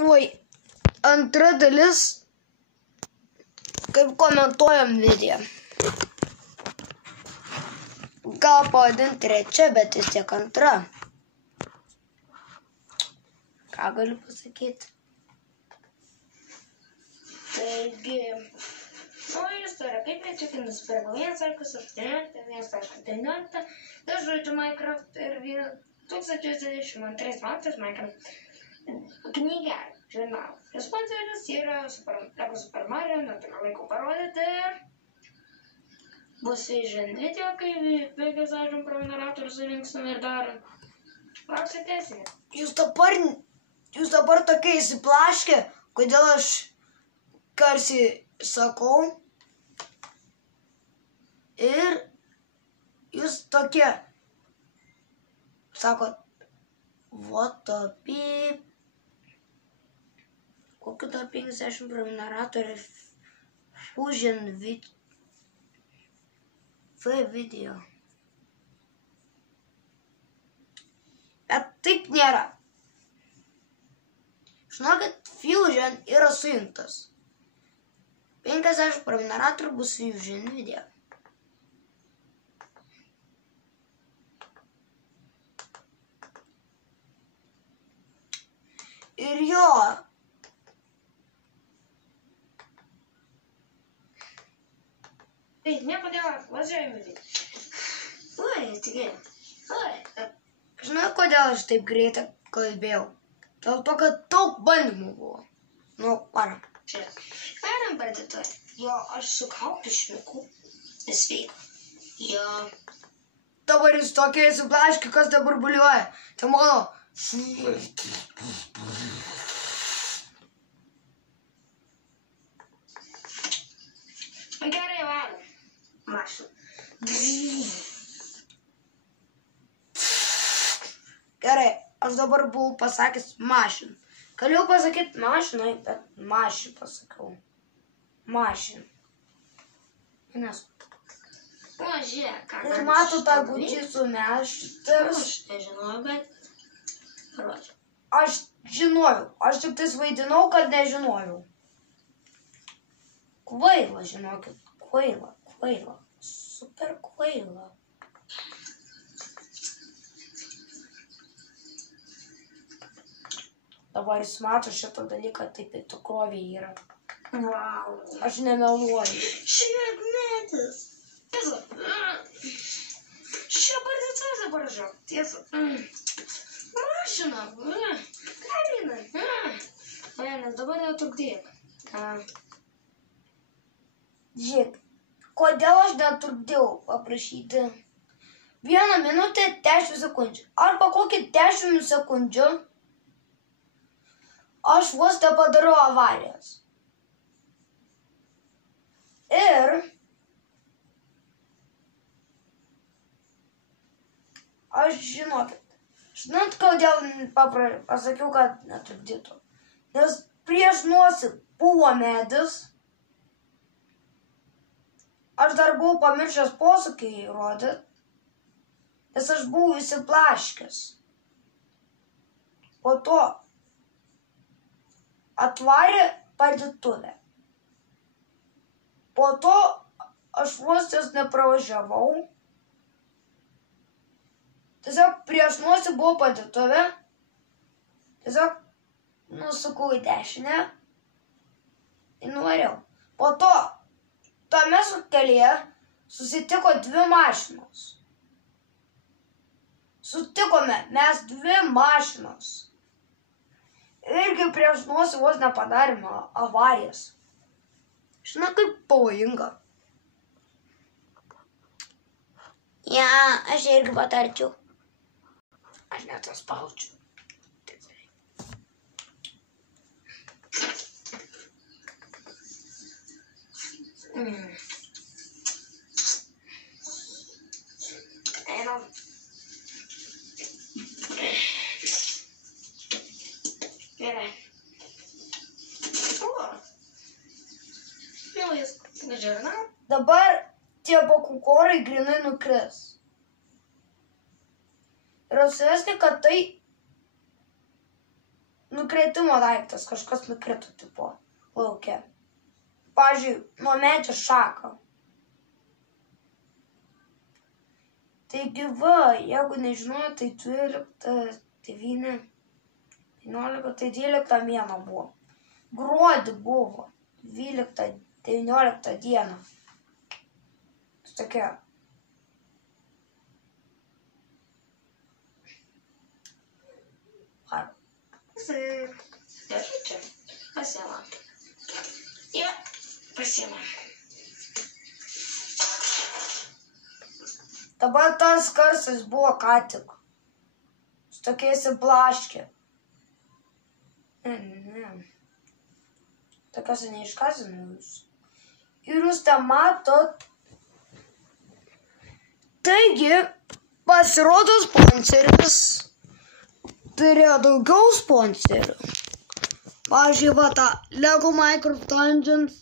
Oi, antra dalis, kaip komentuojam video. Gal pavadinti trečia, bet vis tiek antra. Ką galiu pasakyti? Taigi, istorija, kaip nečiakai nusipirkau 1.18, aš žaidžiu Minecraft ir 2022 metais Minecraft knygelė, žurnalas. Sponsorius yra Lego Super Mario, neturiu laiko parodyti. Bus Vision video, kai 50 prenumeratorių surinksim ir dar lauksitės. Jūs dabar tokie įsiplaškę, kodėl aš garsiai sakau. Ir jūs tokie sakot, what the beep. Kokiu dar 50 prenumeratorių Fusion video. Bet taip nėra. Žinokit, Fusion yra sujungtas. 50 prenumeratorių bus Fusion video. Ir jo. Tai nekodėl važiuojame vidį. Oi, tikrai. Žinai, kodėl aš taip greitai kalbėjau? Dėl to, kad daug bandymų buvo. Nu, varam. Žiūrėk. Varam pradėtoj. Jo, aš su kaukiu šmiku. Nesveika. Jo. Dabar jūs tokie įsiblaški, kas dabar buliuoja. Tai mano. Gerai, varom. Mašina. Gerai, aš dabar buvau pasakęs mašina. Galėjau pasakyti mašinai, bet mašį pasakau. Mašina. Nes. O, žiūrėk, ką. Ir matau tą Gucci sumeštas. Aš nežinojau, bet. Parodžiau. Aš žinojau. Aš tik tais vaidinau, kad nežinojau. Kvaila, žinokit. Kvaila. Super kvaila. Dabar jis mato šitą dalyką, taip ir tikrovė yra. Wow. Aš nemeluoju. Šiek metis. Tiesa. Šia parduotuvė dabar žiūrėk. Tiesa. Mašina. Karina. Nes dabar netrukdyk. Žiūrėk. Kodėl aš netrukdėjau paprašyti? 1 minutę 10 sekundžių. Arba kokį 10 sekundžių aš vos nepadariau avarijas. Ir aš žinot, kodėl pasakiau, kad netrukdytų. Nes prieš nosį buvo medis. Aš dar buvau pamiršęs posūkį įrodyti, nes aš buvau įsiplaškęs. Po to atvarė parduotuvę. Po to aš vos nepravažiavau. Tiesiog prieš nosį buvo parduotuvė. Tiesiog nusukau į dešinę ir nuvariau. Po to tame kelyje susitiko 2 mašinos. Sutikome mes 2 mašinos. Irgi prieš nosį vos nepadarėme avarijas. Žinai, kaip pavojinga. Ja, aš irgi patarčiau. Aš net spaudžiu. Einam. Gerai. O. Naujas žurnalas. Dabar tie bakukorai grinai nukris. Ir apsivesti, kad tai nukritimo daiktas, kažkas nukrito tipo lauke. Pavyzdžiui, nuo medžio šaką. Taigi va, jeigu nežinojo, tai 12, 9, 11, tai 12 mėnuo buvo. Gruodį buvo 12, 19 dieną. Tokia. Ar. Держите. Спасибо. Я. Спасибо. Dabar tas garsas buvo ką tik. Su tokiais įblaškė. Tokios neiškazinu jūs. Ir jūs tą matot. Taigi, pasirodo sponsoris. Turėjo daugiau sponsorių. Pavyzdžiui, va tą Lego Minecraft Dungeons,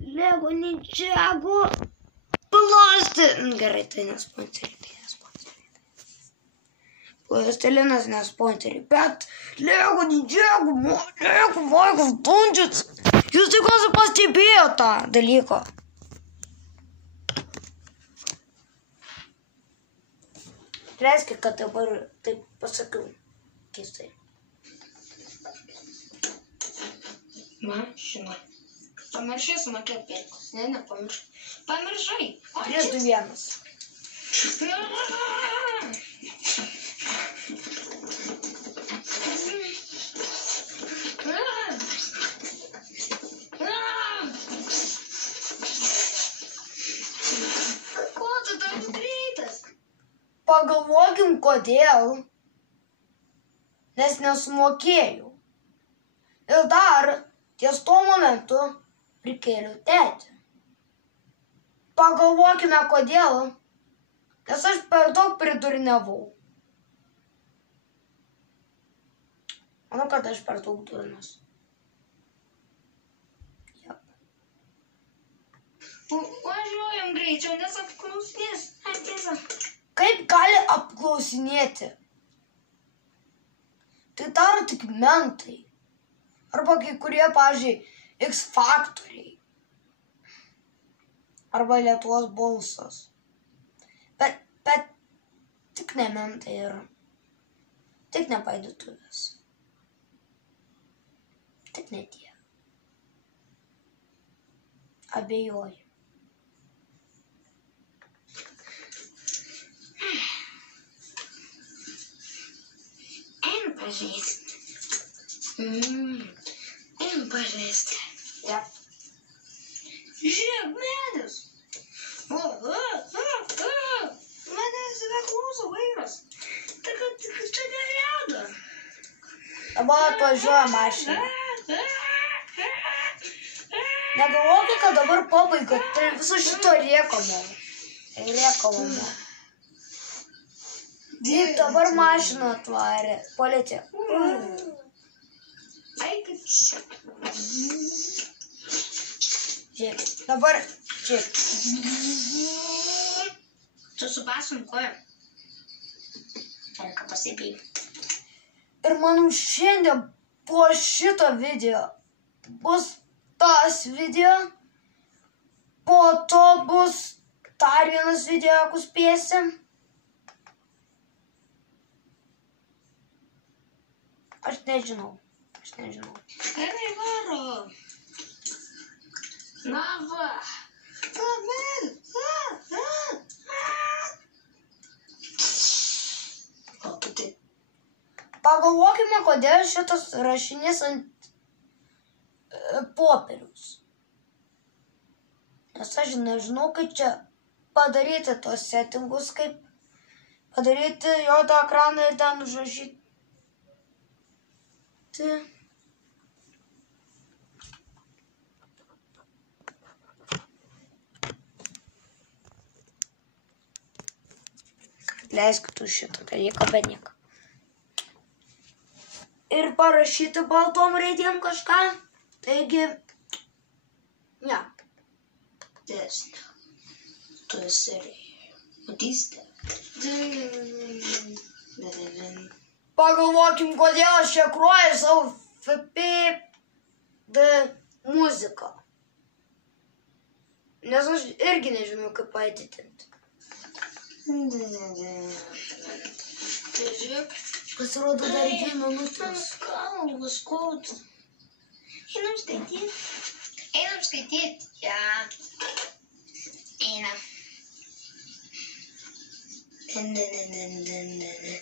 Lego Ninjago, Gerai, tai nesponsoriai, Plastilinas nesponsoriai, bet Lego Ninjago, Lego Minecraft Dungeons, jūs tikriausiai pastebėjo tą dalyką. Reiškia, kad dabar taip pasakiau keistai. Mašina. Pamiršai sumokėti pinigus. Ne, nepamiršai. Pamiršai. 3, 2, 1. Ko tu toks greitas? Pagalvokim, kodėl. Nes nesumokėjau. Ir dar ties tuo momentu prikėliau tetį. Pagalvokime, kodėl. Nes aš per daug pridurniavau. Manau, kad aš per daug durnas. Važiuojam greičiau, nes apklausinės. Kaip gali apklausinėti? Tai daro tik mentai. Arba kai kurie, pavyzdžiui, X faktoriai. Arba Lietuvos balsas. Bet tik ne mentai yra. Tik ne paidutuvės. Tik ne tie. Abejoju. Ein pažįst. Ein pažįst. Ja. Žiūrėk, medis. Manęs neklauso vairas. Tai kad čia nerėda. Dabar atvažiuoja mašina. Negalvokit, kad dabar pabaiga tai viso šito rėkamo. Ir dabar mašina atvarė. Policija. Eikit čia. Žiūrėk, dabar žiūrėk. Tu su basom kojom. Tenka pasipėjai. Ir manau šiandien po šito video bus tas video. Po to bus dar vienas video, jeigu spėsim. Aš nežinau. Gerai, varo. Na va. O tu tai. Pagalvokime, kodėl šitas rašinys ant popieriaus. Nes aš nežinau, kaip čia padaryti tos settingus, kaip padaryti jo tą ekraną ir ten užrašyti. Leiskit už šitą dalyką, bet nieko. Ir parašyti baltom raidėm kažką. Taigi, ne. Dėsne. Tu esi autistė. Pagalvokim, kodėl aš čia groju savo FPD muziką. Nes aš irgi nežinau, kaip paeditinti. Tai žiūrėk. Pasirodo dar 2 minutės. Kalbus, kod. Einam skaityt. Einam skaityt. Ja. Einam. Ne.